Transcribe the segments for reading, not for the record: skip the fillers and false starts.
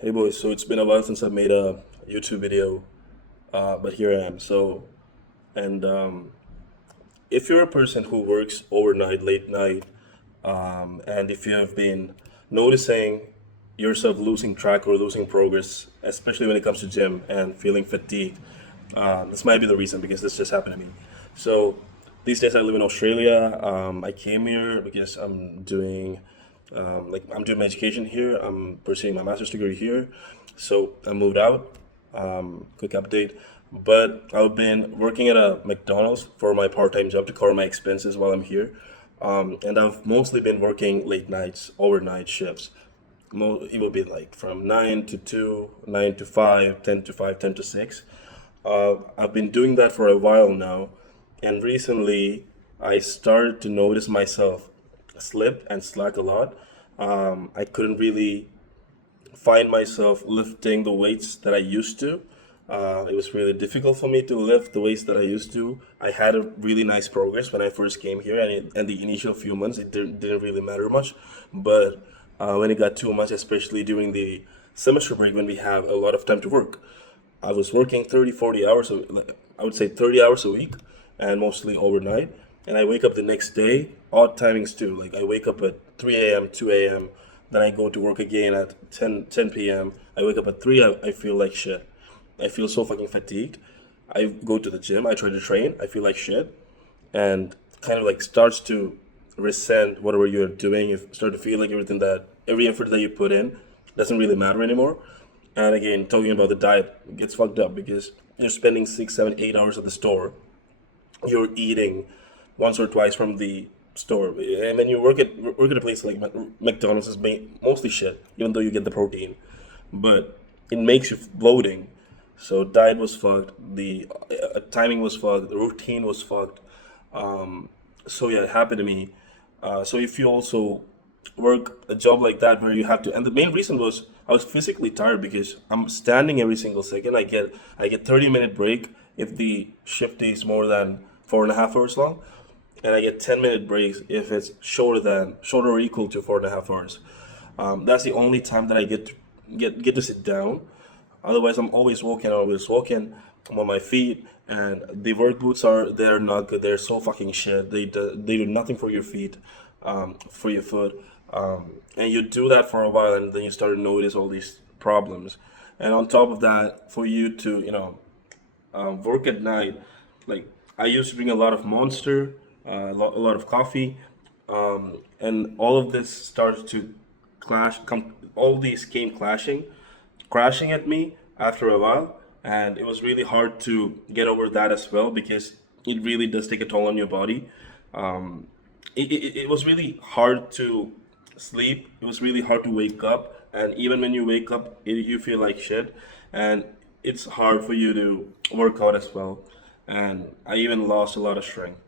Hey boys, so it's been a while since I made a YouTube video, but here I am. And if you're a person who works overnight, late night, and if you have been noticing yourself losing track or losing progress, especially when it comes to gym and feeling fatigued, this might be the reason because this just happened to me. So these days I live in Australia. I came here because I'm doing my education here. I'm pursuing my master's degree here. So I moved out. Quick update. But I've been working at a McDonald's for my part-time job to cover my expenses while I'm here. And I've mostly been working late nights, overnight shifts. It will be like from 9 to 2, 9 to 5, 10 to 5, 10 to 6. I've been doing that for a while now, and recently I started to notice myself slip and slack a lot. I couldn't really find myself lifting the weights that I used to. It was really difficult for me to lift the weights that I used to. I had a really nice progress when I first came here, and the initial few months it didn't really matter much. But when it got too much, especially during the semester break when we have a lot of time to work, I was working 30, 40 hours, like, I would say 30 hours a week, and mostly overnight. And I wake up the next day, odd timings too. Like I wake up at 3 a.m., 2 a.m., then I go to work again at 10 p.m. I wake up at 3, I feel like shit. I feel so fucking fatigued. I go to the gym, I try to train, I feel like shit. And kind of like starts to resent whatever you're doing. You start to feel like every effort that you put in doesn't really matter anymore. And again, talking about the diet gets fucked up because you're spending 6, 7, 8 hours at the store. You're eating once or twice from the store, and then you work at a place like McDonald's is mostly shit, even though you get the protein, but it makes you bloating. So diet was fucked. The timing was fucked. The routine was fucked. So yeah, it happened to me. So if you also work a job like that where you have to, and the main reason was I was physically tired because I'm standing every single second. I get 30-minute break if the shift is more than 4.5 hours long, and I get 10-minute breaks if it's shorter or equal to 4.5 hours. That's the only time that I get to sit down. Otherwise, I'm always walking. Always walking. I'm on my feet, and the work boots they're not good. They're so fucking shit. They do nothing for your feet, for your foot, and you do that for a while, and then you start to notice all these problems. And on top of that, for you to work at night, like I used to drink a lot of Monster, a lot of coffee, and all of this starts to clash. All these came crashing at me after a while, and it was really hard to get over that as well because it really does take a toll on your body. It was really hard to sleep. It was really hard to wake up, and even when you wake up, you feel like shit, and it's hard for you to work out as well. And I even lost a lot of strength.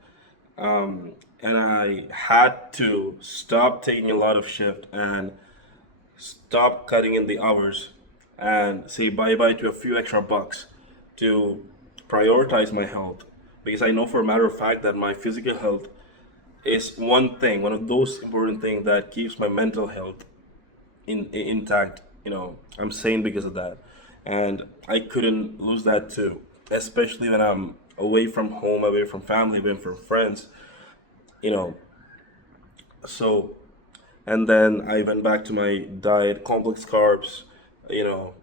And I had to stop taking a lot of shift and stop cutting in the hours and say bye bye to a few extra bucks to prioritize my health, because I know for a matter of fact that my physical health is one of those important things that keeps my mental health intact. I'm sane because of that, and I couldn't lose that too, especially when I'm away from home, away from family, away from friends. You know, so and then I went back to my diet, complex carbs, you know,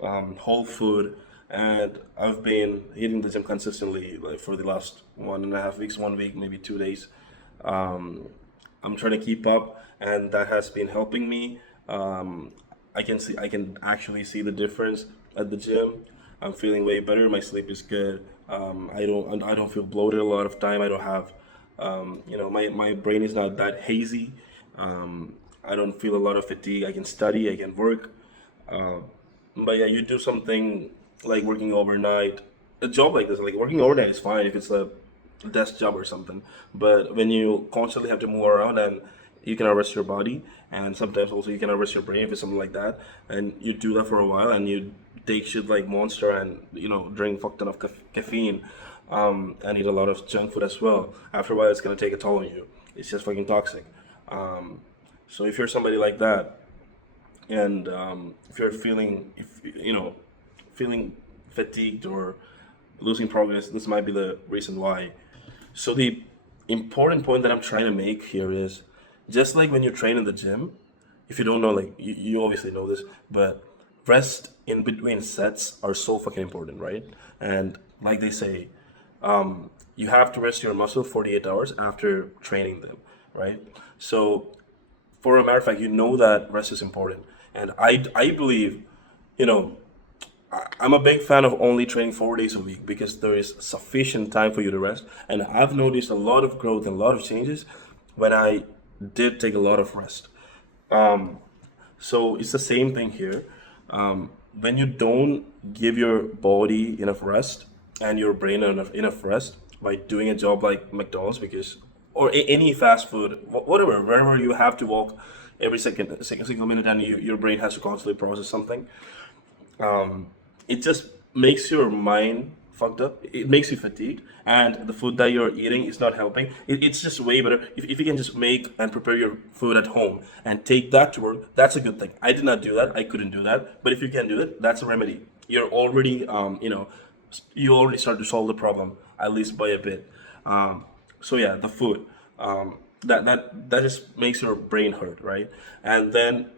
whole food, and I've been hitting the gym consistently like for the last 1.5 weeks, 1 week, maybe 2 days. Um, I'm trying to keep up, and that has been helping me. Um, I can actually see the difference at the gym. I'm feeling way better. My sleep is good. I don't feel bloated a lot of time. I don't have, my brain is not that hazy. I don't feel a lot of fatigue. I can study. I can work. Uh, but yeah, you do something like working overnight. A job like this, like working overnight, is fine if it's a desk job or something. But when you constantly have to move around, and you can arrest your body, and sometimes also you can arrest your brain if it's something like that, and you do that for a while, and you take shit like Monster and drink fuck ton of caffeine, and eat a lot of junk food as well. After a while, it's gonna take a toll on you. It's just fucking toxic. So if you're somebody like that, and if you're feeling, if you know, feeling fatigued or losing progress, this might be the reason why. So the important point that I'm trying to make here is, just like when you train in the gym, if you don't know, like you obviously know this, but rest in between sets are so fucking important, right? And like they say, you have to rest your muscle 48 hours after training them, right? So for a matter of fact, you know that rest is important. And I believe, you know, I'm a big fan of only training 4 days a week because there is sufficient time for you to rest. And I've noticed a lot of growth and a lot of changes when I did take a lot of rest. So it's the same thing here. When you don't give your body enough rest and your brain enough rest by doing a job like McDonald's, because or any fast food, whatever, wherever you have to walk every single minute, and your brain has to constantly process something, it just makes your mind fucked up. It makes you fatigued, and the food that you're eating is not helping. It's just way better if you can just make and prepare your food at home and take that to work. That's a good thing. I did not do that. I couldn't do that. But if you can do it, that's a remedy. You're already, you already start to solve the problem at least by a bit. So yeah, the food. That just makes your brain hurt, right? And then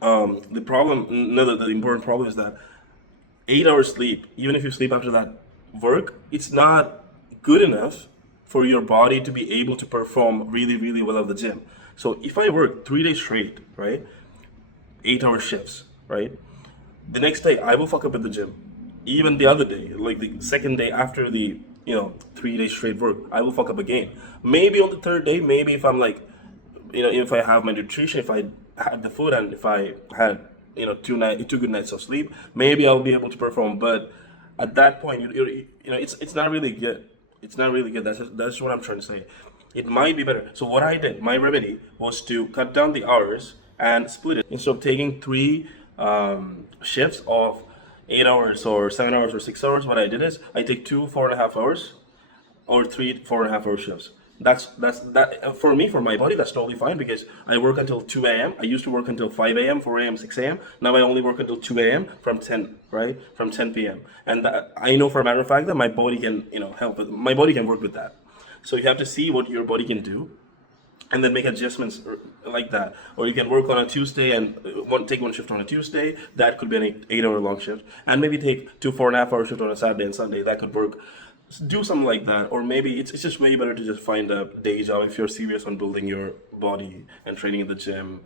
the problem, another the important problem is that 8 hours sleep, even if you sleep after that work, it's not good enough for your body to be able to perform really, really well at the gym. So if I work 3 days straight, right, 8 hour shifts, right, the next day I will fuck up at the gym. Even the other day, like the second day after the 3 days straight work, I will fuck up again. Maybe on the third day, maybe if I'm like, if I have my nutrition, if I had the food, and if I had two good nights of sleep, maybe I'll be able to perform. But at that point, it's not really good. It's not really good. That's what I'm trying to say. It might be better. So what I did, my remedy was to cut down the hours and split it. Instead of taking three shifts of 8 hours or 7 hours or 6 hours, what I did is I take two 4.5 hours or three 4.5 hour shifts. That's that for me, for my body, that's totally fine because I work until 2 a.m. I used to work until 5 a.m., 4 a.m., 6 a.m. Now I only work until 2 a.m. from 10, right? From 10 p.m. And I know for a matter of fact that my body can, help with, my body can work with that. So you have to see what your body can do and then make adjustments like that. Or you can work on a Tuesday and take one shift on a Tuesday. That could be an 8 hour long shift. And maybe take two 4.5 hour shift on a Saturday and Sunday. That could work. Do something like that. Or maybe it's just way better to just find a day job if you're serious on building your body and training in the gym,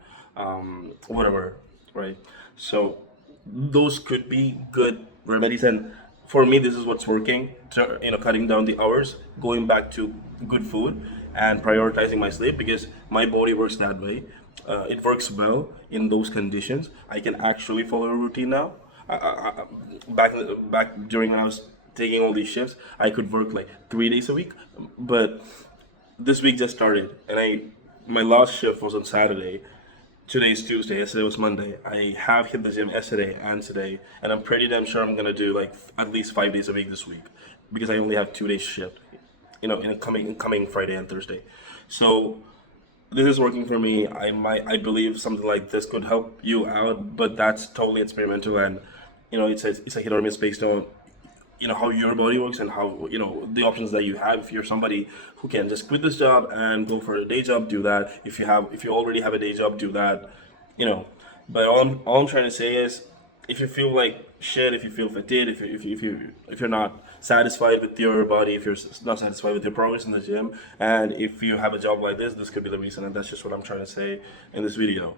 whatever, right? So those could be good remedies. And for me, this is what's working. Cutting down the hours, going back to good food, and prioritizing my sleep because my body works that way. It works well in those conditions. I can actually follow a routine now. Back during when I was taking all these shifts, I could work like 3 days a week. But this week just started, and my last shift was on Saturday. Today's Tuesday. Yesterday was Monday. I have hit the gym yesterday and today, and I'm pretty damn sure I'm gonna do like at least 5 days a week this week because I only have 2 days shift. In coming Friday and Thursday. So this is working for me. I believe something like this could help you out, but that's totally experimental, and it's a hit or miss based on how your body works and how the options that you have. If you're somebody who can just quit this job and go for a day job, do that. If you already have a day job, do that. But all I'm trying to say is, if you feel like shit, if you feel fatigued, if you're not satisfied with your body, if you're not satisfied with your progress in the gym, and if you have a job like this could be the reason. And that's just what I'm trying to say in this video.